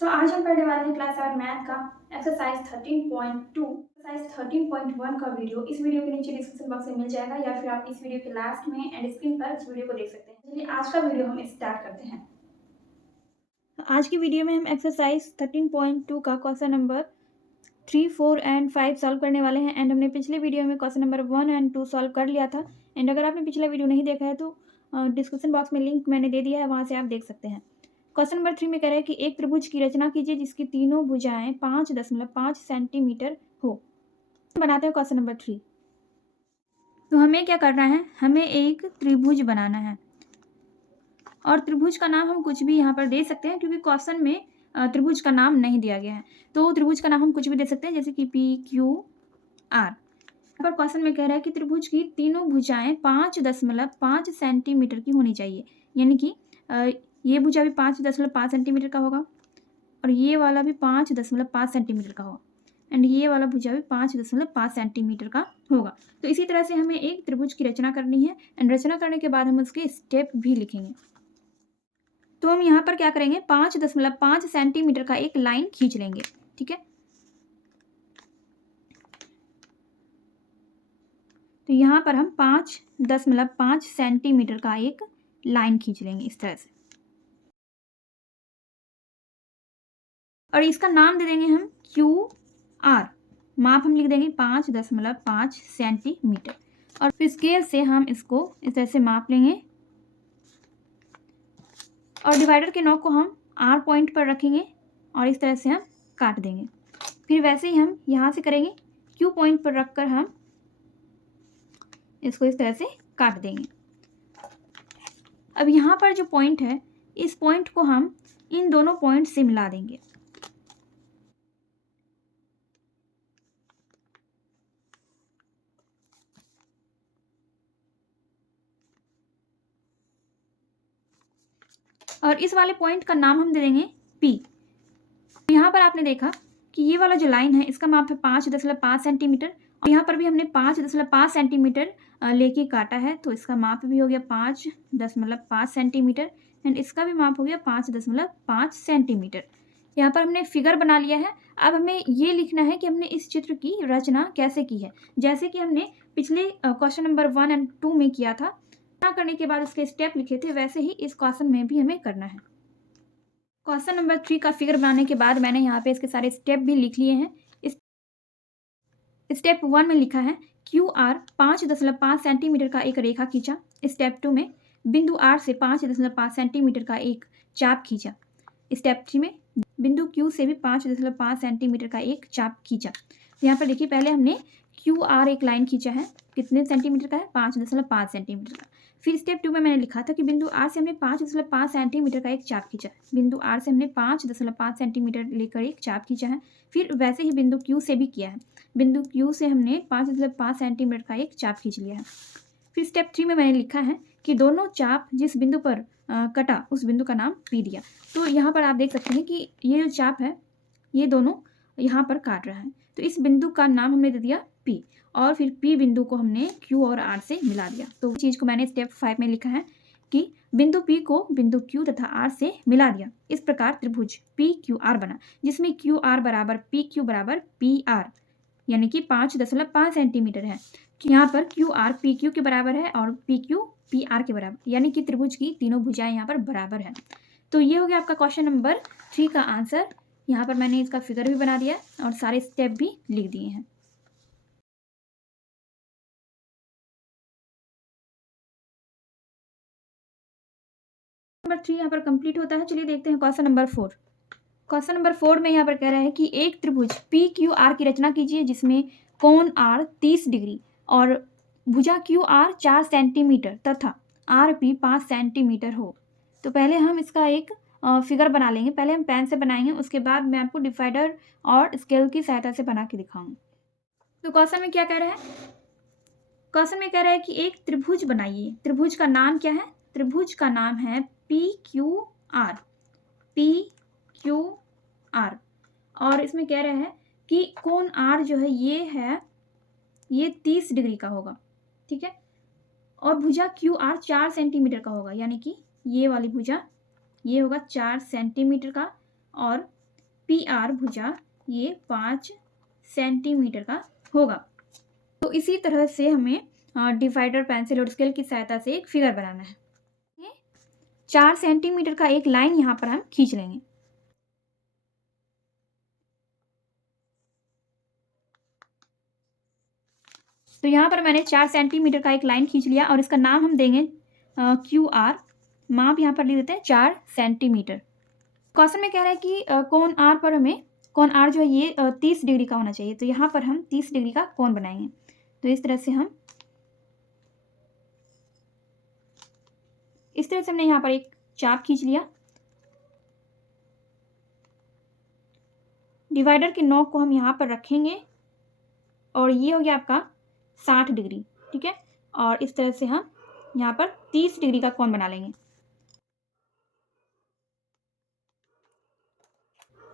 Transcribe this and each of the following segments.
आज हम पढ़ने वाले हैं क्लास 7 मैथ का एक्सरसाइज 13.2 एक्सरसाइज 13.1 का वीडियो। इस वीडियो के नीचे डिस्क्रिप्शन बॉक्स में मिल जाएगा या फिर आप इस वीडियो के लास्ट में एंड स्क्रीन पर इस वीडियो को देख सकते हैं। चलिए आज का वीडियो हम स्टार्ट करते हैं। आज की वीडियो में हम एक्सरसाइज 13.2 का क्वेश्चन नंबर 3, 4 एंड 5 सॉल्व करने वाले हैं। एंड हमने पिछले वीडियो में क्वेश्चन नंबर 1 एंड 2 सॉल्व कर लिया था। एंड अगर आपने पिछला वीडियो नहीं देखा है तो डिस्क्रिप्शन बॉक्स में लिंक मैंने दे दिया है, वहाँ से आप देख सकते हैं। क्वेश्चन नंबर 3 में कह रहा है कि एक त्रिभुज की रचना कीजिए जिसकी तीनों भुजाएं 5.5 सेंटीमीटर हो। बनाते हैं क्वेश्चन नंबर 3। तो हमें क्या करना है, हमें एक त्रिभुज बनाना है और त्रिभुज का नाम हम कुछ भी यहाँ पर दे सकते हैं क्योंकि क्वेश्चन में त्रिभुज का नाम नहीं दिया गया है। तो त्रिभुज का नाम हम कुछ भी दे सकते हैं, जैसे कि PQR। पर क्वेश्चन में कह रहा है कि त्रिभुज की तीनों भुजाएं 5.5 सेंटीमीटर की होनी चाहिए, यानी कि ये भुजा भी 5.5 सेंटीमीटर का होगा और ये वाला भी 5.5 सेंटीमीटर का होगा एंड ये वाला भुजा भी 5.5 सेंटीमीटर का होगा। तो इसी तरह से हमें एक त्रिभुज की रचना करनी है एंड रचना करने के बाद हम उसके स्टेप भी लिखेंगे। तो हम यहाँ पर क्या करेंगे, 5.5 सेंटीमीटर का एक लाइन खींच लेंगे, ठीक है। तो यहाँ पर हम 5.5 सेंटीमीटर का एक लाइन खींच लेंगे इस तरह से और इसका नाम दे देंगे हम QR। माप हम लिख देंगे 5.5 सेंटीमीटर और फिर स्केल से हम इसको इस तरह से माप लेंगे और डिवाइडर के नोक को हम R पॉइंट पर रखेंगे और इस तरह से हम काट देंगे। फिर वैसे ही हम यहाँ से करेंगे, Q पॉइंट पर रखकर हम इसको इस तरह से काट देंगे। अब यहाँ पर जो पॉइंट है, इस पॉइंट को हम इन दोनों पॉइंट से मिला देंगे। और इस वाले पॉइंट का नाम हम दे देंगे P। यहाँ पर आपने देखा कि ये वाला जो लाइन है इसका माप है 5.5 सेंटीमीटर और यहाँ पर भी हमने 5.5 सेंटीमीटर लेके काटा है, तो इसका माप भी हो गया 5.5 सेंटीमीटर एंड इसका भी माप हो गया 5.5 सेंटीमीटर। यहाँ पर हमने फिगर बना लिया है। अब हमें ये लिखना है कि हमने इस चित्र की रचना कैसे की है, जैसे कि हमने पिछले क्वेश्चन नंबर 1 एंड 2 में किया था। रचना करने के बाद उसके स्टेप लिखे थे, वैसे ही इस क्वेश्चन में भी हमें करना है। क्वेश्चन नंबर 3 का फिगर बनाने के बाद मैंने यहाँ पे इसके सारे स्टेप भी लिख लिए हैं। स्टेप 1 में लिखा है QR 5.5 सेंटीमीटर का एक रेखा खींचा। स्टेप 2 में बिंदु R से 5.5 सेंटीमीटर का एक चाप खींचा। स्टेप 3 में बिंदु Q से भी 5.5 सेंटीमीटर का एक चाप खींचा। यहाँ पर देखिए, पहले हमने QR एक लाइन खींचा है, कितने सेंटीमीटर का है, 5.5 सेंटीमीटर का। फिर स्टेप 2 में मैंने लिखा था कि बिंदु R से हमने 5.5 सेंटीमीटर का एक चाप खींचा। बिंदु R से हमने 5.5 सेंटीमीटर लेकर एक चाप खींचा है। फिर वैसे ही बिंदु Q से भी किया है। बिंदु Q से हमने 5.5 सेंटीमीटर का एक चाप खींच लिया है। फिर स्टेप 3 में मैंने लिखा है कि दोनों चाप जिस बिंदु पर कटा उस बिंदु का नाम P दिया। तो यहाँ पर आप देख सकते हैं कि ये जो चाप है ये दोनों यहाँ पर काट रहा है, तो इस बिंदु का नाम हमने दे दिया P और फिर P बिंदु को हमने Q और R से मिला दिया। तो चीज़ को मैंने स्टेप 5 में लिखा है कि बिंदु P को बिंदु Q तथा R से मिला दिया। इस प्रकार त्रिभुज PQR बना, जिसमें QR बराबर PQ बराबर PR, यानी कि 5.5 सेंटीमीटर है। यहाँ पर QR PQ के बराबर है और PQ PR के बराबर, यानी कि त्रिभुज की तीनों भुजाएं यहाँ पर बराबर है। तो ये हो गया आपका क्वेश्चन नंबर 3 का आंसर। यहाँ पर मैंने इसका फिगर भी बना दिया और सारे स्टेप भी लिख दिए हैं। नंबर 3 यहाँ पर कंप्लीट होता है। चलिए देखते हैं क्वेश्चन नंबर 4। क्वेश्चन नंबर 4 में यहाँ पर कह रहा है कि एक त्रिभुज PQR की रचना कीजिए जिसमें कोण R 30 डिग्री और भुजा QR 4 सेंटीमीटर तथा RP 5 सेंटीमीटर हो। तो पहले हम इसका एक फिगर बना लेंगे। पहले हम पेन से बनाएंगे, उसके बाद मैं आपको डिवाइडर और स्केल की सहायता से बना के दिखाऊंगी। तो क्वेश्चन में क्या कह रहा है, क्वेश्चन में कह रहा है कि एक त्रिभुज बनाइए। त्रिभुज का नाम क्या है, त्रिभुज का नाम है PQR। PQR और इसमें कह रहा है कि कोण R जो है ये 30 डिग्री का होगा, ठीक है, और भुजा QR 4 सेंटीमीटर का होगा, यानी कि ये वाली भुजा ये होगा 4 सेंटीमीटर का और पी आर भुजा ये 5 सेंटीमीटर का होगा। तो इसी तरह से हमें डिवाइडर, पेंसिल और स्केल की सहायता से एक फिगर बनाना है। 4 सेंटीमीटर का एक लाइन यहाँ पर हम खींच लेंगे। तो यहाँ पर मैंने 4 सेंटीमीटर का एक लाइन खींच लिया और इसका नाम हम देंगे क्यू आर। माप यहाँ पर लिख देते हैं 4 सेंटीमीटर। क्वेश्चन में कह रहा है कि कोण आर पर हमें, कोण आर जो है ये 30 डिग्री का होना चाहिए। तो यहाँ पर हम 30 डिग्री का कोण बनाएंगे। तो इस तरह से हमने यहाँ पर एक चाप खींच लिया। डिवाइडर के नोक को हम यहाँ पर रखेंगे और ये हो गया आपका 60 डिग्री, ठीक है। और इस तरह से हम यहाँ पर 30 डिग्री का कोण बना लेंगे।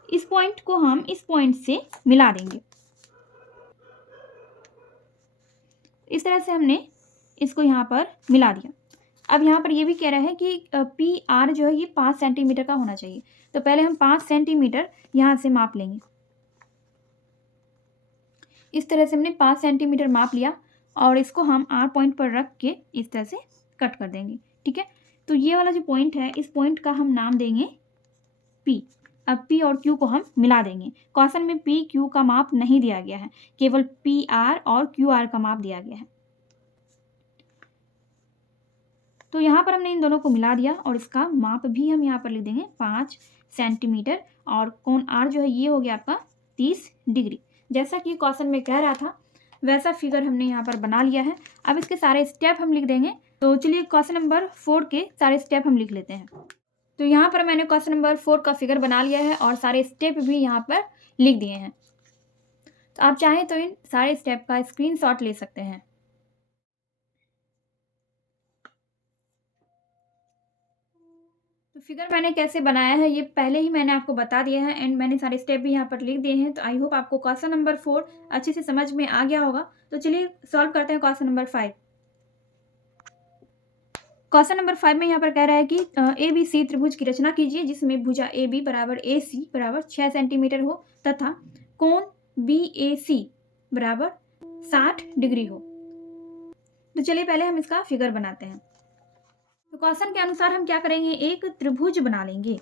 इस पॉइंट को हम इस पॉइंट से मिला देंगे। इस तरह से हमने इसको यहाँ पर मिला दिया। अब यहाँ पर ये भी कह रहा है कि पी आर जो है ये 5 सेंटीमीटर का होना चाहिए। तो पहले हम 5 सेंटीमीटर यहाँ से माप लेंगे। इस तरह से हमने 5 सेंटीमीटर माप लिया और इसको हम आर पॉइंट पर रख के इस तरह से कट कर देंगे, ठीक है। तो ये वाला जो पॉइंट है, इस पॉइंट का हम नाम देंगे पी। अब पी और क्यू को हम मिला देंगे। क्वेश्चन में पी क्यू का माप नहीं दिया गया है, केवल पी आर और क्यू आर का माप दिया गया है। तो यहाँ पर हमने इन दोनों को मिला दिया और इसका माप भी हम यहाँ पर लिख देंगे 5 सेंटीमीटर। और कोण आर जो है ये हो गया आपका 30 डिग्री। जैसा कि क्वेश्चन में कह रहा था वैसा फिगर हमने यहाँ पर बना लिया है। अब इसके सारे स्टेप हम लिख देंगे। तो चलिए क्वेश्चन नंबर 4 के सारे स्टेप हम लिख लेते हैं। तो यहाँ पर मैंने क्वेश्चन नंबर 4 का फिगर बना लिया है और सारे स्टेप भी यहाँ पर लिख दिए हैं। तो आप चाहें तो इन सारे स्टेप का स्क्रीनशॉट ले सकते हैं। तो फिगर मैंने कैसे बनाया है ये पहले ही मैंने आपको बता दिया है एंड मैंने सारे स्टेप भी यहाँ पर लिख दिए हैं। तो आई होप आपको क्वेश्चन नंबर 4 अच्छे से समझ में आ गया होगा। तो चलिए सॉल्व करते हैं क्वेश्चन नंबर 5। क्वेश्चन नंबर 5 में यहाँ पर कह रहा है कि ए बी सी त्रिभुज की रचना कीजिए जिसमें भुजा ए बी बराबर ए सी बराबर 6 सेंटीमीटर हो तथा कोण बी ए सी बराबर 60 डिग्री हो। तो चलिए पहले हम इसका फिगर बनाते हैं। तो क्वेश्चन के अनुसार हम क्या करेंगे, एक त्रिभुज बना लेंगे।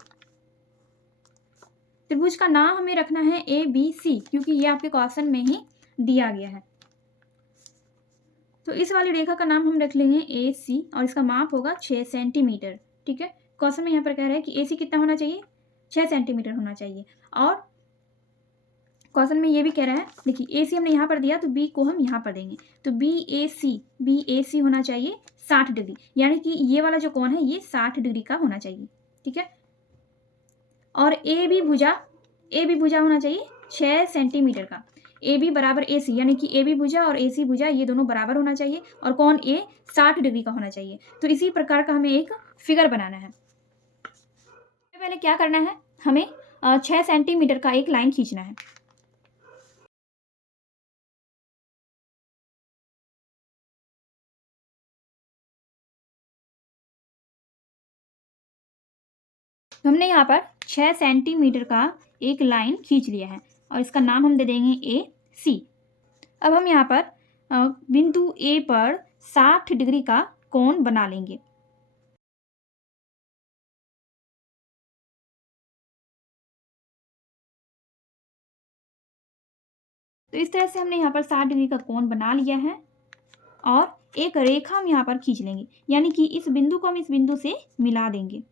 त्रिभुज का नाम हमें रखना है ए बी सी, क्योंकि ये आपके क्वेश्चन में ही दिया गया है। तो इस वाली रेखा का नाम हम रख लेंगे ए सी और इसका माप होगा 6 सेंटीमीटर, ठीक है। क्वेश्चन में यहाँ पर कह रहा है कि ए सी कितना होना चाहिए, 6 सेंटीमीटर होना चाहिए। और क्वेश्चन में ये भी कह रहा है, देखिए ए सी हमने यहाँ पर दिया तो बी को हम यहाँ पर देंगे। तो बी ए सी होना चाहिए 60 डिग्री, यानी कि ये वाला जो कोण है ये 60 डिग्री का होना चाहिए, ठीक है। और ए बी भुजा होना चाहिए 6 सेंटीमीटर का। ए बी बराबर ए सी, यानी कि ए बी भुजा और ए सी भुजा ये दोनों बराबर होना चाहिए और कोण ए 60 डिग्री का होना चाहिए। तो इसी प्रकार का हमें एक फिगर बनाना है। पहले क्या करना है, हमें 6 सेंटीमीटर का एक लाइन खींचना है। तो हमने यहाँ पर 6 सेंटीमीटर का एक लाइन खींच लिया है और इसका नाम हम दे देंगे ए सी। अब हम यहाँ पर बिंदु ए पर 60 डिग्री का कोण बना लेंगे। तो इस तरह से हमने यहाँ पर 60 डिग्री का कोण बना लिया है और एक रेखा हम यहाँ पर खींच लेंगे, यानी कि इस बिंदु को हम इस बिंदु से मिला देंगे।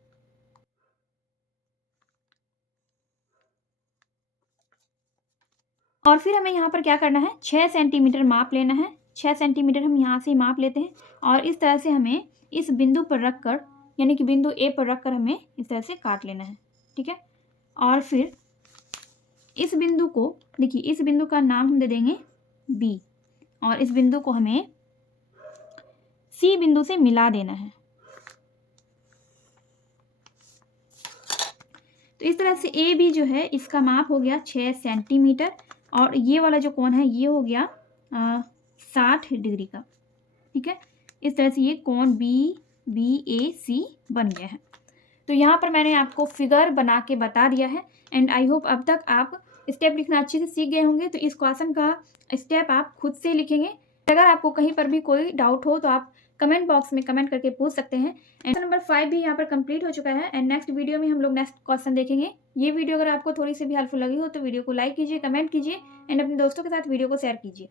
और फिर हमें यहाँ पर क्या करना है, 6 सेंटीमीटर माप लेना है। 6 सेंटीमीटर हम यहाँ से माप लेते हैं और इस तरह से हमें इस बिंदु पर रखकर, यानी कि बिंदु ए पर रखकर हमें इस तरह से काट लेना है, ठीक है। और फिर इस बिंदु को, देखिए इस बिंदु का नाम हम दे देंगे बी और इस बिंदु को हमें सी बिंदु से मिला देना है। तो इस तरह से ए बी जो है इसका माप हो गया 6 सेंटीमीटर और ये वाला जो कोण है ये हो गया 60 डिग्री का, ठीक है। इस तरह से ये कोण बी ए सी बन गया है। तो यहाँ पर मैंने आपको फिगर बना के बता दिया है एंड आई होप अब तक आप स्टेप लिखना अच्छे से सीख गए होंगे। तो इस क्वेश्चन का स्टेप आप खुद से लिखेंगे। अगर आपको कहीं पर भी कोई डाउट हो तो आप कमेंट बॉक्स में कमेंट करके पूछ सकते हैं। एंड नंबर 5 भी यहाँ पर कंप्लीट हो चुका है एंड नेक्स्ट वीडियो में हम लोग नेक्स्ट क्वेश्चन देखेंगे। ये वीडियो अगर आपको थोड़ी सी भी हेल्पफुल लगी हो तो वीडियो को लाइक कीजिए, कमेंट कीजिए एंड अपने दोस्तों के साथ वीडियो को शेयर कीजिए।